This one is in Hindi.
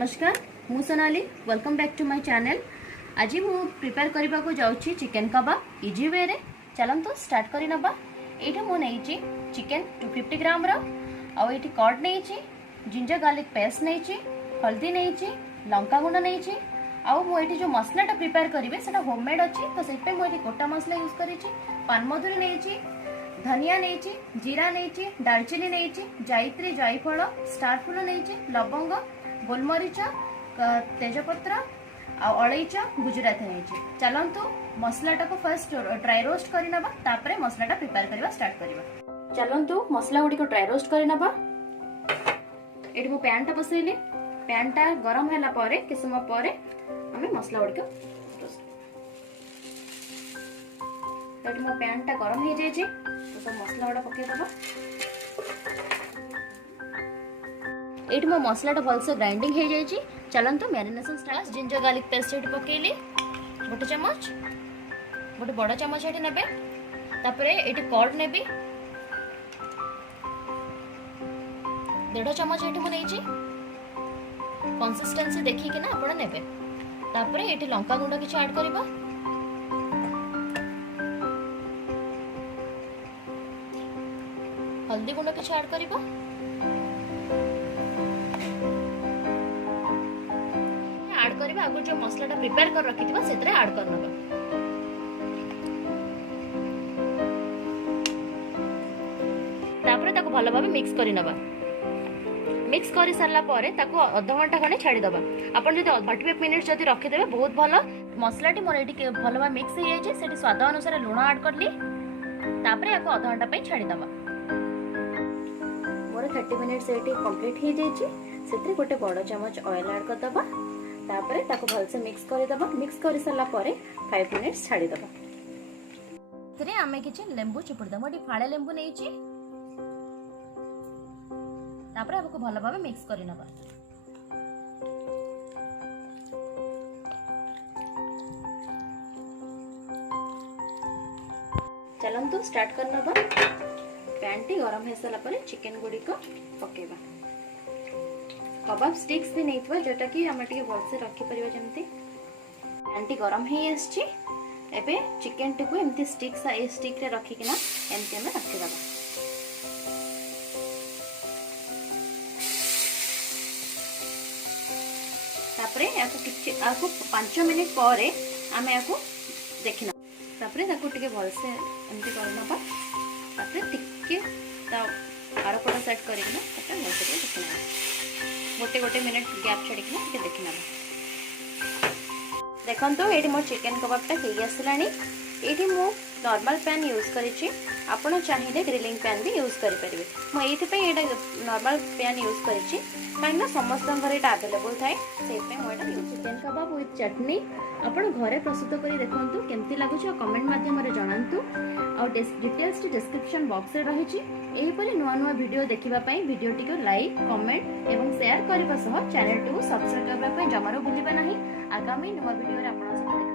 नमस्कार मु Sonali welcome back to my channel. आज मु प्रिपेयर करबा को जाउची चिकन कबाब इजी वे रे। चलंतु स्टार्ट करि नबा। एटा मु नेइची चिकन 250 ग्राम रो आ एटी कॉर्ड नेइची जिंजर गार्लिक पेस्ट नेइची हल्दी नेइची लंका गुंड नेइची आ मु एटी जो मसलाटा प्रिपेयर करिवे सेटा होममेड अछि तो सेपे मु एटी गोटा मसला यूज करिची। पान मधुरी नेइची धनिया नेइची जीरा नेइची दालचीनी नेइची जायत्री जायफल स्टार फूल नेइची लवंग गोलमरीच तेजपत्र अलैच गुजराती नेइची। चलंतु मसलाटा को फर्स्ट ड्राई रोस्ट करि नबा तापरे मसलाटा प्रिपेयर करबा स्टार्ट करबा। चलंतु मसला गुडी को ड्राई रोस्ट करि नबा। एठी मु पैन टा बसैली। पैन टा गरम हैला पारे कि समय पारे हमें मसला गुडी को एठी मो पैन टा गरम हो जाय छी तो सब मसला गुडा पके दबा। एठी मो मसला टा भलसे ग्राइंडिंग हो जाय छी। चलंतु marination start. Ginger garlic paste एठी पकेली गोटे चम्मच गोटे बड़ चम्मच एठी नेबे। तापरे एठी कॉर्ड नेबी 1.5 चम्मच एठी मु नेइची। कंसिस्टेंसी देखि कि ना आपण नेबे। तापरे एठी लंका गुंड किछ ऐड करबा। हल्दी गुंड किछ ऐड करबा। ऐड करबा आगु जो मसलाटा प्रिपेयर कर रखिथिबा सेतरे ऐड करनबा। तापरे ताको भलो भाबे मिक्स करि नबा। मिक्स करि सरला पारे ताको आधा घंटा खने छाडी दबा। आपण जदि 45 मिनिट जदि रखि देबे बहुत भलो। मसलाटी मोर एटी भलो भाबे मिक्स हो जाय छै। सेटी स्वाद अनुसार लूण ऐड करली। तापरे याको आधा घंटा पई छाडी दबा। मोर 30 मिनिट सेटी कंप्लीट हो जाय छै। सेतरे गोटे बड़ चम्मच ऑयल ऐड कर दबा। तापरे ताको भलसे मिक्स करि दबा। मिक्स करि सरला पारे 5 मिनिट्स छाडी दबा। तरे आमे किछ लेंबू चिपुड़ दबा। एटी फाळे लेंबू नेइ छी। तापरे आपको भलो भाबे मिक्स करि नबा। चलंतु स्टार्ट कर नबा। पैन टी गरम हे सला परे चिकन गुडी को पकेबा। कबाब स्टिक्स भी नेइतबा जोटा कि हम टिके बलसे रखि परिबा। जेमती पैन टी गरम हे आछि एबे चिकन टी को एमती स्टिक रे रखि किना एमती हम रखि दबा। तापरे याको 5 मिनिट पारे आमे याको देखिना। तापरे ताको टिके भलसे एमती करनबा। तापरे टिके ता आरपटा सेट करिना तापरे भलसे देखिना। गोटे मिनिट गैप छाड़िकिना टिके देखिना। देखंतु एठी मोर चिकन कबाबटा हेई आसलानी। एठी मु नॉर्मल पैन यूज करिछि। आपण चाहिए ग्रिलिंग पैन भी यूज करि परिबे। मु एथि पे एटा नॉर्मल पैन यूज करिछि काइना समस्त घर एटा अवेलेबल थाए से पे मु एटा यूज। चिकन कबाब विथ चटनी आपण घरे प्रस्तुत करी देखंतु केमती लागुछ कमेंट माध्यम रे जणांतु। आ डिटेल्स डिस्क्रिप्शन बॉक्स रे रहिछि। एही परि नुवा नुवा वीडियो देखिबा पई वीडियो टिको लाइक कमेंट एवं शेयर करबा सह चैनल टू सब्सक्राइब करबा पई जमारो भूलिबा नाही। आगामी नुवा वीडियो रे आपण सब